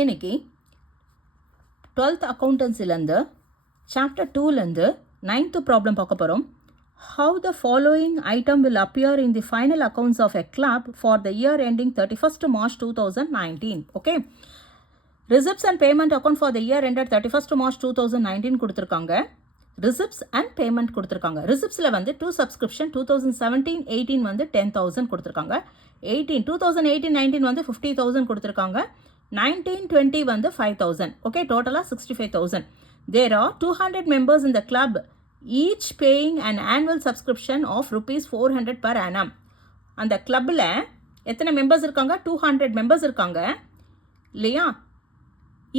இன்னைக்கு 12th அக்கௌண்டன்சிலேருந்து chapter 2லேருந்து 9th problem பார்க்க போகிறோம். How the following item will appear in the final accounts of a club for the year ending 31st March 2019. Okay. Receipts and payment account for the year ended 31st March 2019 கொடுத்துருக்காங்க. Receipts and payment கொடுத்துருக்காங்க. Receiptsல வந்து 2 subscription 2017-18 வந்து 10,000 கொடுத்துருக்காங்க. 2018-19 வந்து 50,000 கொடுத்துருக்காங்க. 19-20 வந்து 5,000. Okay, total 65,000. There are 200 members in the club, each paying an annual subscription of rupees 400 per annum. அந்த கிளப்பில் எத்தனை மெம்பர்ஸ் இருக்காங்க? 200 மெம்பர்ஸ் இருக்காங்க இல்லையா?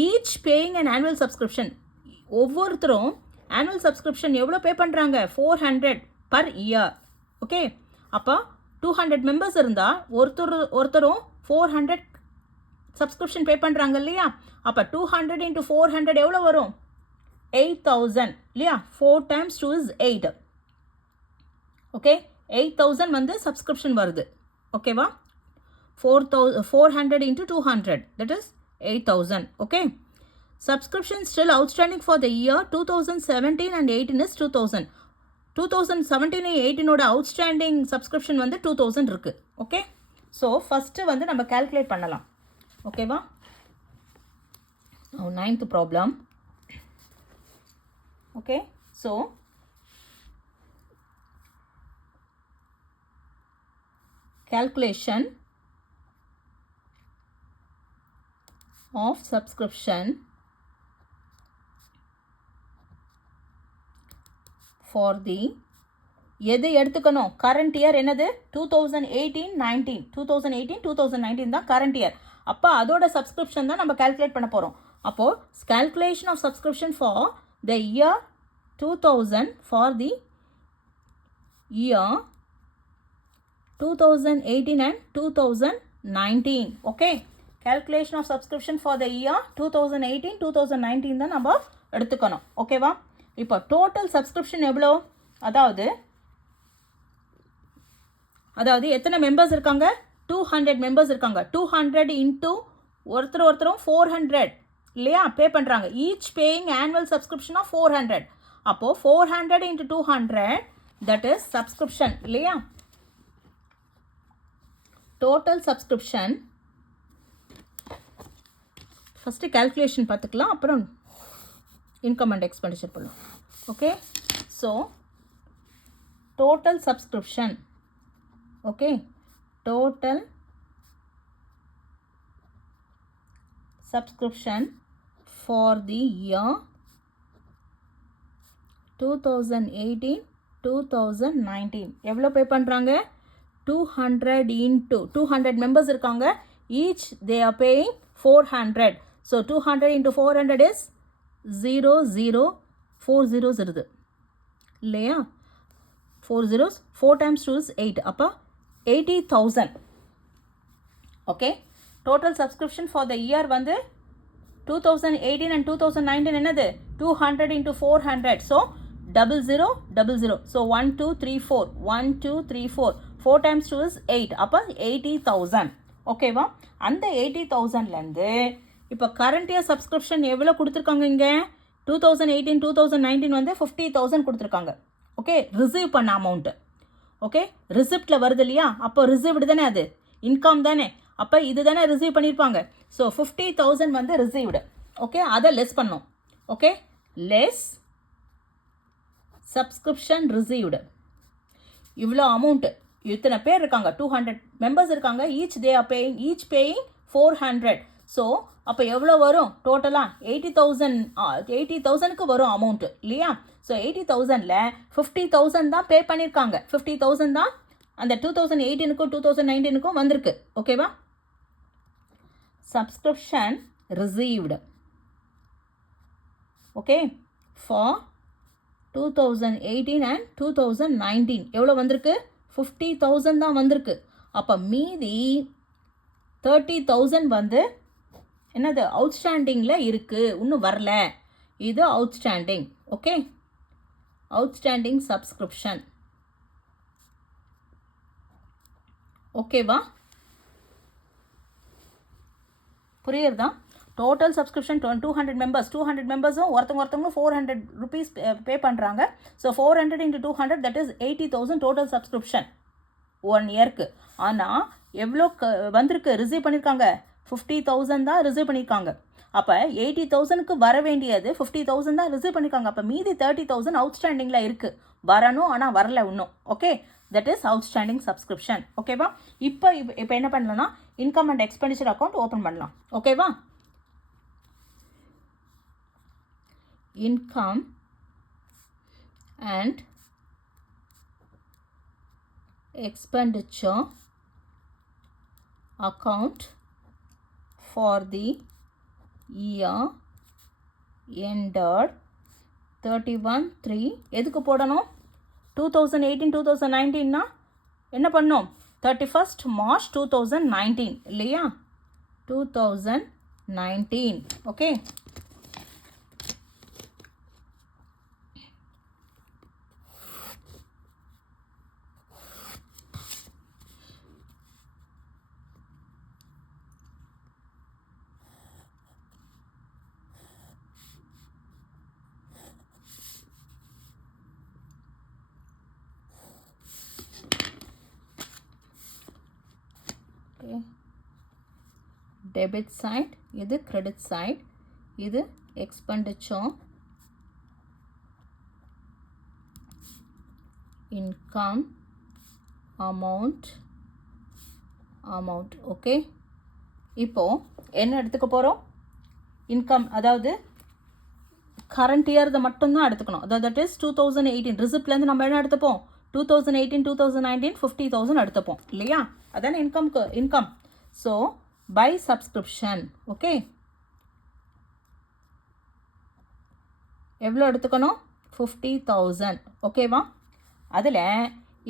Each paying and annual subscription, ஒவ்வொருத்தரும் ஆனுவல் சப்ஸ்கிரிப்ஷன் எவ்வளோ பே பண்ணுறாங்க? 400 பர் இயர். ஓகே, அப்போ 200 மெம்பர்ஸ் இருந்தால் ஒருத்தரும் 400 சப்ஸ்கிரிப்ஷன் பே பண்ணுறாங்க இல்லையா? அப்போ 200 into 400 எவ்வளோ வரும்? 8,000 இல்லையா? 4 times 2 is 8. ஓகே, 8,000 வந்து சப்ஸ்கிரிப்ஷன் வருது. ஓகேவா? 400 into 200, that is 8,000. Okay, subscription still outstanding for the year 2017 and 18 is 2,000. 2017 and 18 ஓட outstanding subscription வந்து 2,000 இருக்கு. ஓகே, ஸோ ஃபஸ்ட்டு வந்து நம்ம கால்குலேட் பண்ணலாம். ஓகேவா? ninth problem. Okay, so calculation of subscription for the எது எடுத்துக்கணும்? கரண்ட் இயர் என்னது? 2018-19. 2018-2019 தான் கரண்ட் இயர். அப்போ அதோட சப்ஸ்கிரிப்ஷன் தான் நம்ம கால்குலேட் பண்ண போகிறோம். அப்போது calculation of subscription for the year 2000 for the year 2018 and 2019. Okay, calculation of subscription for the year 2018-2019 தான் நம்ம எடுத்துக்கணும். ஓகேவா? இப்போ டோட்டல் சப்ஸ்கிரிப்ஷன் எவ்வளோ? அதாவது எத்தனை மெம்பர்ஸ் இருக்காங்க? 200 மெம்பர்ஸ் இருக்காங்க. 200 இன்ட்டு ஒருத்தரும் 400 இல்லையா பே பண்ணுறாங்க. Each paying annual subscription of 400. அப்போது 400 into 200, தட் இஸ் சப்ஸ்கிரிப்ஷன் இல்லையா? டோட்டல் சப்ஸ்கிரிப்ஷன் ஃபஸ்ட்டு கால்குலேஷன் பார்த்துக்கலாம், அப்புறம் இன்கம் அண்ட் எக்ஸ்பெண்டிச்சர் பண்ணலாம். Okay, so total subscription. Okay, total subscription for the year 2018-2019 எவ்வளோ பே பண்ணுறாங்க? 200 into 200 மெம்பர்ஸ் இருக்காங்க. Each they are paying 400. So 200 into 400 is 00. 4 zeros இருது இல்லையா? 4 zeros. 4 times 2 is 8. அப்போ 80,000. Okay, total subscription for the year வந்து 2018 and 2019 என்னது? 200 into 400. So 0000. So 1 2 3 4 1 2 3 4 4 times 2 is 8. அப்போ 80,000. ஓகேவா? அந்த 80,000லேருந்து இப்போ கரண்ட் இயர் சப்ஸ்கிரிப்ஷன் எவ்வளோ கொடுத்துருக்காங்க? இங்கே 2018-2019 வந்து 50,000 கொடுத்துருக்காங்க. ஓகே, ரிசீவ் பண்ண அமௌண்ட்டு. ஓகே, ரிசிப்டில் வருது இல்லையா? அப்போ ரிசீவ்டு தானே, அது இன்கம் தானே. அப்போ இது தானே ரிசீவ் பண்ணியிருப்பாங்க. ஸோ 50,000 வந்து ரிசீவ்டு. ஓகே, அதை லெஸ் பண்ணோம். Okay, less subscription received. இவ்வளோ அமௌண்ட்டு, இத்தனை பேர் இருக்காங்க, 200 மெம்பர்ஸ் இருக்காங்க. Each they are paying, each paying 400. So அப்போ எவ்வளோ வரும்? டோட்டலாக 80,000க்கு வரும் அமௌண்ட்டு இல்லையா? ஸோ 80,000ல் 50,000 தான் பே பண்ணியிருக்காங்க. 50,000 தான் அந்த 2018க்கும் 2019க்கும் வந்திருக்கு. ஓகேவா? Subscription received. Okay, for 2018 and 2019 எவ்வளோ வந்திருக்கு? 50,000 தான் வந்திருக்கு. அப்போ மீதி 30,000 வந்து என்னது? அவுட்ஸ்டாண்டிங்கில் இருக்குது, இன்னும் வரல. இது அவுட்ஸ்டாண்டிங். Okay, outstanding subscription. ஓகேவா? புரியுறதா? டோட்டல் சப்ஸ்கிரிப்ஷன் 200 மெம்பர்ஸ், 200 மெம்பர்ஸும் ஒருத்தவங்களும் 400 rupees பே பண்ணுறாங்க. So 400 into 200 that is 80,000 total subscription 1 இயர்க்கு. ஆனால் எவ்வளோ வந்திருக்கு ரிசீவ் பண்ணியிருக்காங்க? 50,000 தான் ரிசீவ் பண்ணியிருக்காங்க. அப்போ 80,000க்கு வர வேண்டியது 50,000 தான் ரிசீவ் பண்ணியிருக்காங்க. அப்போ மீதி 30,000 அவுட்ஸ்டாண்டிங்கில் இருக்குது. வரணும், ஆனால் வரல இன்னும். Okay, that is outstanding subscription. ஓகேவா? இப்போ என்ன பண்ணலாம்னா income and expenditure account open பண்ணலாம். ஓகேவா? income and expenditure account for the year ended 31/3 எதுக்கு போடணும்? 2018-2019 என்ன பண்ணோம்? 31st March 2019 இல்லையா? 2019. ஓகே, டெபிட் சைட், இது கிரெடிட் சைட், இது எக்ஸ்பெண்டிச்சர், இன்கம், அமௌண்ட். ஓகே, இப்போது என்ன எடுத்துக்க போகிறோம்? இன்கம், அதாவது கரண்ட் இயர் மட்டும்தான் எடுத்துக்கணும். அதாவது தட் இஸ் 2018 ரிசிப்ட்லேருந்து நம்ம என்ன எடுத்துப்போம்? 2018-2019 50,000 எடுத்துப்போம் இல்லையா? அதான income. So by subscription. Okay, எவ்வளோ எடுத்துக்கணும்? 50,000. ஓகேவா? அதில்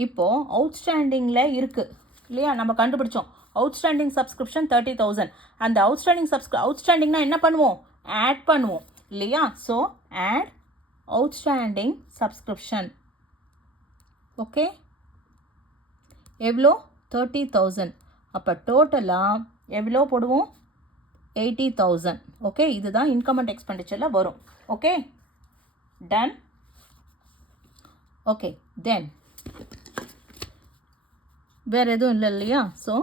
இப்போது அவுட்ஸ்டாண்டிங்கில் இருக்குது இல்லையா? நம்ம கண்டுபிடிச்சோம் அவுட்ஸ்டாண்டிங் சப்ஸ்கிரிப்ஷன் 30,000. அந்த அவுட்ஸ்டாண்டிங்னா என்ன பண்ணுவோம்? ஆட் பண்ணுவோம் இல்லையா? So add outstanding subscription. Okay, எவ்வளோ? 30,000. அப்போ டோட்டலாக எவ்வளோ போடுவோம்? 80,000. ஓகே, இதுதான் இன்கம் அண்ட் எக்ஸ்பெண்டிச்சரில் வரும். Okay, ton. ஓகே, தென் வேறு எதுவும் இல்லை இல்லையா? ஸோ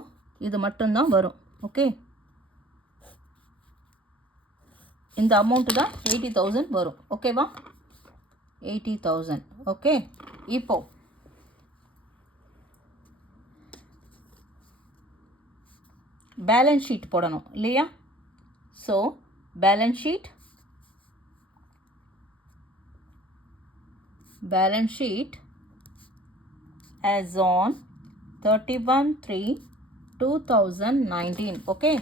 இது மட்டும்தான் வரும். ஓகே, இந்த அமௌண்ட்டு தான் 80,000 வரும். ஓகேவா? 80,000. ஓகே, இப்போது பேலன்ஸ் ஷீட் போடணும் இல்லையா? So balance sheet as on 31/3/2019. Okay,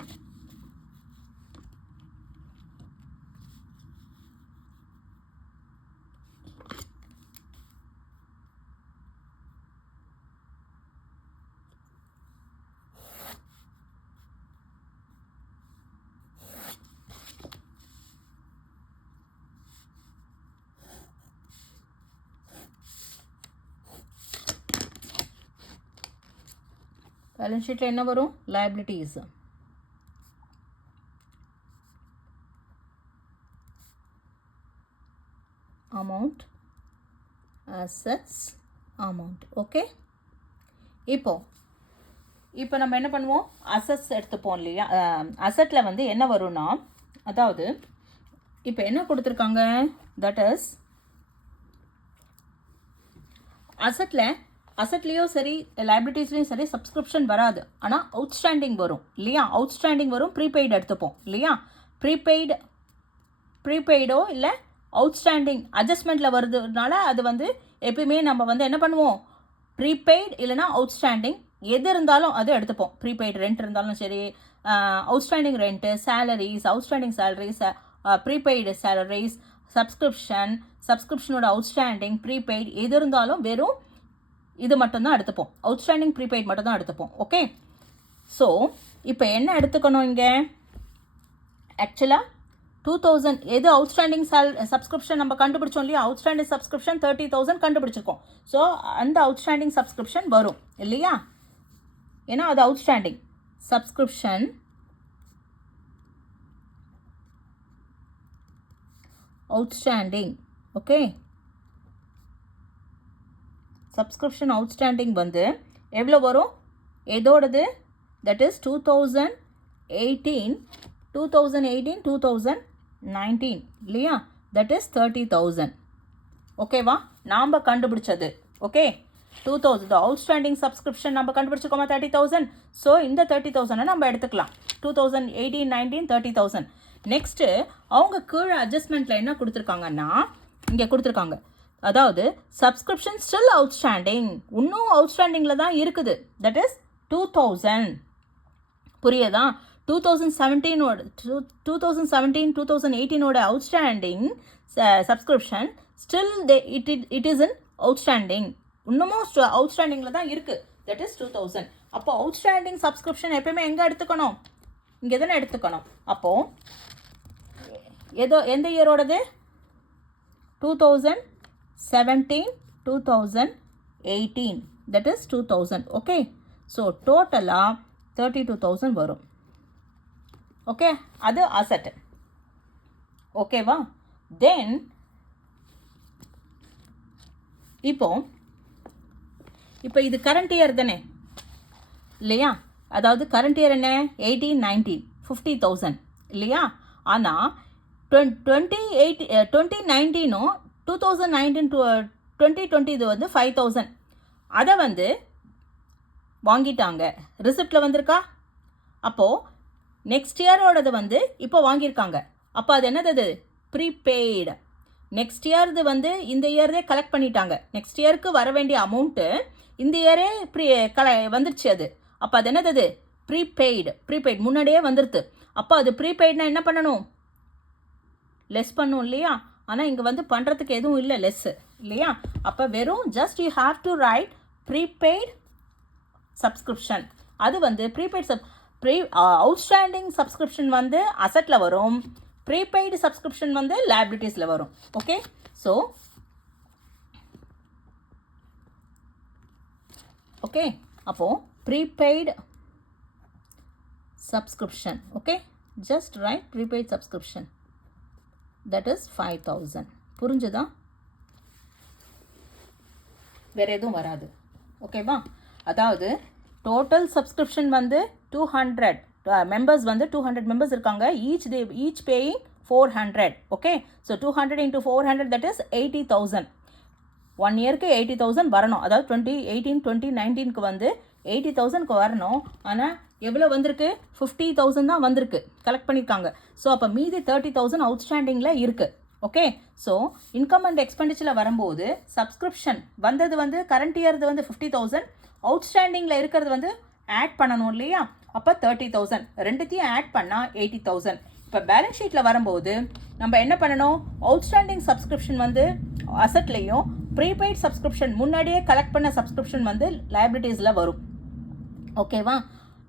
balance ஷீட்டில் என்ன வரும்? liabilities, amount, assets, amount. Okay, இப்போ நம்ம என்ன பண்ணுவோம்? அசட்ஸ் எடுத்துப்போம் இல்லையா? அசட்டில் வந்து என்ன வரும்னா, அதாவது இப்போ என்ன கொடுத்துருக்காங்க? தட் இஸ் அசட்லேயும் சரி லைபிலிட்டிஸ்லேயும் சரி சப்ஸ்கிரிப்ஷன் வராது. ஆனால் அவுட்ஸ்டாண்டிங் வரும் இல்லையா? அவுட்ஸ்டாண்டிங் வரும். ப்ரீபெய்டு எடுத்துப்போம் இல்லையா? ப்ரீபெய்டோ இல்லை அவுட்ஸ்டாண்டிங் அட்ஜஸ்ட்மெண்ட்டில் வருதுனால அது வந்து எப்பயுமே நம்ம வந்து என்ன பண்ணுவோம்? ப்ரீபெய்டு இல்லைனா அவுட்ஸ்டாண்டிங் எது இருந்தாலும் அது எடுத்துப்போம். ப்ரீபெய்டு ரெண்ட் இருந்தாலும் சரி, outstanding rent, salaries, outstanding salaries, prepaid salaries, சப்ஸ்கிரிப்ஷனோட அவுட்ஸ்டாண்டிங், ப்ரீபெய்டு எது இருந்தாலும் வெறும் இது மட்டும்தான் எடுத்துப்போம். அவுட்ஸ்டாண்டிங் ப்ரீபெய்ட் மட்டும் தான் எடுத்துப்போம். ஓகே, ஸோ இப்போ என்ன எடுத்துக்கணும் இங்கே? ஆக்சுவலாக 2000 எது அவுட்ஸ்டாண்டிங் சப்ஸ்கிரிப்ஷன் நம்ம கண்டுபிடிச்சோம் இல்லையா? அவுட்ஸ்டாண்டிங் சப்ஸ்கிரிப்ஷன் 30,000 கண்டுபிடிச்சிருக்கோம். ஸோ அந்த அவுட்ஸ்டாண்டிங் சப்ஸ்கிரிப்ஷன் வரும் இல்லையா? ஏன்னா அது outstanding subscription outstanding. Okay, subscription outstanding வந்து எவ்வளோ வரும்? எதோடது? தட் இஸ் 2018 2019 இல்லையா? That is 30,000. ஓகேவா? நாம் கண்டுபிடிச்சது. ஓகே, 2000 the outstanding subscription நம்ம கண்டுபிடிச்சிருக்கோமா 30,000. ஸோ இந்த 30,000 நம்ம எடுத்துக்கலாம். 2018-19 30,000. நெக்ஸ்ட்டு அவங்க கீழே அட்ஜஸ்ட்மெண்ட்டில் என்ன கொடுத்துருக்காங்கன்னா இங்கே கொடுத்துருக்காங்க, அதாவது சப்ஸ்கிரிப்ஷன் ஸ்டில் அவுட்ஸ்டாண்டிங், இன்னும் அவுட்ஸ்டாண்டிங்கில் தான் இருக்குது. That is 2,000. புரியுதா? 2017-2018 outstanding subscription still it is in outstanding, இன்னமும் அவுட்ஸ்டாண்டிங்கில் தான் இருக்குது. That is 2,000. அப்போ அவுட்ஸ்டாண்டிங் சப்ஸ்கிரிப்ஷன் எப்பயுமே எங்கே எடுத்துக்கணும்? இங்கே தானே எடுத்துக்கணும். அப்போது எந்த இயரோடது? 2017-2018 தட் இஸ் 2,000. ஓகே, ஸோ டோட்டலாக 32,000 வரும். ஓகே, அது அசட். ஓகேவா? தென் இப்போ இது கரண்ட் இயர் தானே இல்லையா? அதாவது கரண்ட் இயர் என்ன? 18-19 50,000 இல்லையா? ஆனால் 2019 2020 இது வந்து 5,000. அதை வந்து வாங்கிட்டாங்க, ரிசிப்டில் வந்திருக்கா? அப்போது நெக்ஸ்ட் இயரோடது வந்து இப்போ வாங்கியிருக்காங்க. அப்போ அது என்னது? ப்ரீபெய்டு. நெக்ஸ்ட் இயர்து வந்து இந்த இயர்தே கலெக்ட் பண்ணிட்டாங்க. நெக்ஸ்ட் இயருக்கு வர வேண்டிய அமௌண்ட்டு இந்த இயரே வந்துருச்சு அது. அப்போ அது என்னது? ப்ரீபெய்டு முன்னாடியே வந்துடுது. அப்போ அது ப்ரீபெய்ட்னா என்ன பண்ணணும்? லெஸ் பண்ணும் இல்லையா? ஆனால் இங்கே வந்து பண்ணுறதுக்கு எதுவும் இல்லை லெஸ்ஸு இல்லையா? அப்போ வெறும் just you have to right prepaid subscription. அது வந்து அவுட்ஸ்டாண்டிங் சப்ஸ்கிரிப்ஷன் வந்து அசட்டில் வரும், ப்ரீபெய்டு சப்ஸ்கிரிப்ஷன் வந்து லைபிலிட்டிஸில் வரும். ஓகே, ஸோ ஓகே, அப்போது prepaid subscription. Okay, just right prepaid subscription that is 5,000. புரிஞ்சுதா? வேறு எதுவும் வராது. ஓகேவா? அதாவது டோட்டல் சப்ஸ்கிரிப்ஷன் வந்து 200 மெம்பர்ஸ் வந்து 200 மெம்பர்ஸ் இருக்காங்க. Each paying 400. Okay, so 200 into 400 that is 80,000. 1 இயருக்கு 80,000 வரணும். அதாவது 2018-2019 வந்து 80,000 வரணும். ஆனால் எவ்வளோ வந்திருக்கு? 50,000 தான் வந்திருக்கு, கலெக்ட் பண்ணியிருக்காங்க. ஸோ அப்போ மீதி 30,000 அவுட்ஸ்டாண்டிங்கில் இருக்குது. ஓகே, ஸோ இன்கம் அண்ட் எக்ஸ்பெண்டிச்சரில் வரும்போது சப்ஸ்கிரிப்ஷன் வந்தது வந்து கரண்ட் இயர்து வந்து 50,000, அவுட்ஸ்டாண்டிங்கில் இருக்கிறது வந்து ஆட் பண்ணணும் இல்லையா? அப்போ 30,000, ரெண்டுத்தையும் ஆட் பண்ணால் 80,000. இப்போ பேலன்ஸ் ஷீட்டில் வரும்போது நம்ம என்ன பண்ணணும்? அவுட்ஸ்டாண்டிங் சப்ஸ்கிரிப்ஷன் வந்து அசட்லேயும், ப்ரீபெய்ட் சப்ஸ்கிரிப்ஷன் முன்னாடியே கலெக்ட் பண்ண சப்ஸ்கிரிப்ஷன் வந்து லைபிலிட்டிஸில் வரும். ஓகேவா?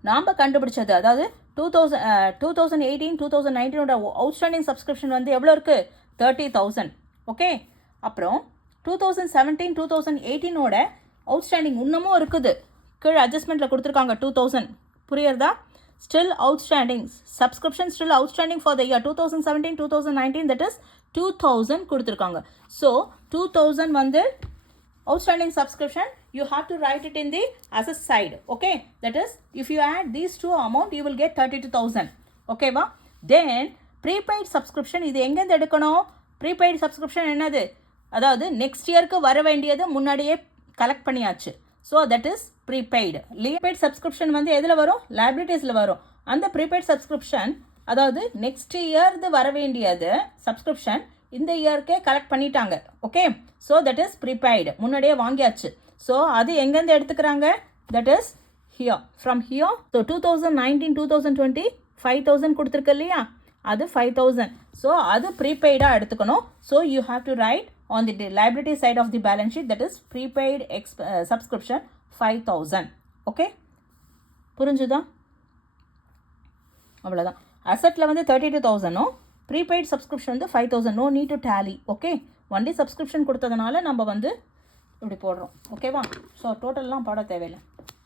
நாம் கண்டுபிடிச்சது அதாவது 2018-2019 அவுட்ஸ்டாண்டிங் சப்ஸ்கிரிப்ஷன் வந்து எவ்வளோ இருக்குது? 30,000. ஓகே, அப்புறம் 2017-2018 அவுட்ஸ்டாண்டிங் இன்னமும் இருக்குது, கீழே அட்ஜஸ்ட்மெண்ட்டில் கொடுத்துருக்காங்க 2,000. புரியுறதா? Still outstanding subscription still outstanding for the year 2017-2019 that is 2,000 கொடுத்துருக்காங்க. ஸோ 2,000 வந்து outstanding subscription, you have to write it in the asset side. Okay, that is if you add these two amount you will get 32,000. okay va? Then prepaid subscription இது எங்கேருந்து எடுக்கணும்? prepaid subscription என்னது? அதாவது next இயருக்கு வர வேண்டியது முன்னாடியே collect பண்ணியாச்சு. So that is prepaid. Prepaid subscription வந்து எதில் வரும்? லைபிலிட்டிஸில் வரும். அந்த ப்ரீபெய்ட் சப்ஸ்கிரிப்ஷன் அதாவது நெக்ஸ்ட் இயர்து வர வேண்டியது சப்ஸ்கிரிப்ஷன் இந்த இயர்க்கே கலெக்ட் பண்ணிட்டாங்க. Okay, so that is prepaid, முன்னாடியே வாங்கியாச்சு. ஸோ அது எங்கேருந்து எடுத்துக்கிறாங்க? That is here, from here. So 2019-2020 5,000 கொடுத்துருக்கு இல்லையா? அது 5,000. ஸோ அது ப்ரீபெய்டாக எடுத்துக்கணும். So you have to right on the liability side of the balance sheet that is prepaid subscription 5,000. okay, புரிஞ்சுதா? அவ்வளோதான். அசட்டில் வந்து 32,000, ப்ரீபெய்ட் சப்ஸ்கிரிப்ஷன் வந்து 5,000. No need to tally. Okay, only subscription கொடுத்ததுனால நம்ம வந்து இப்படி போடுறோம். ஓகேவா? ஸோ டோட்டல்லாம் போட தேவையில்லை.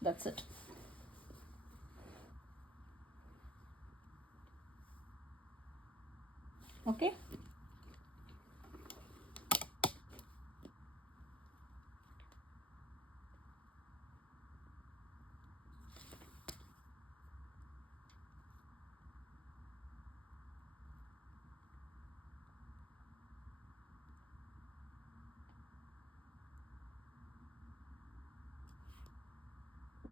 That's it. ஓகே.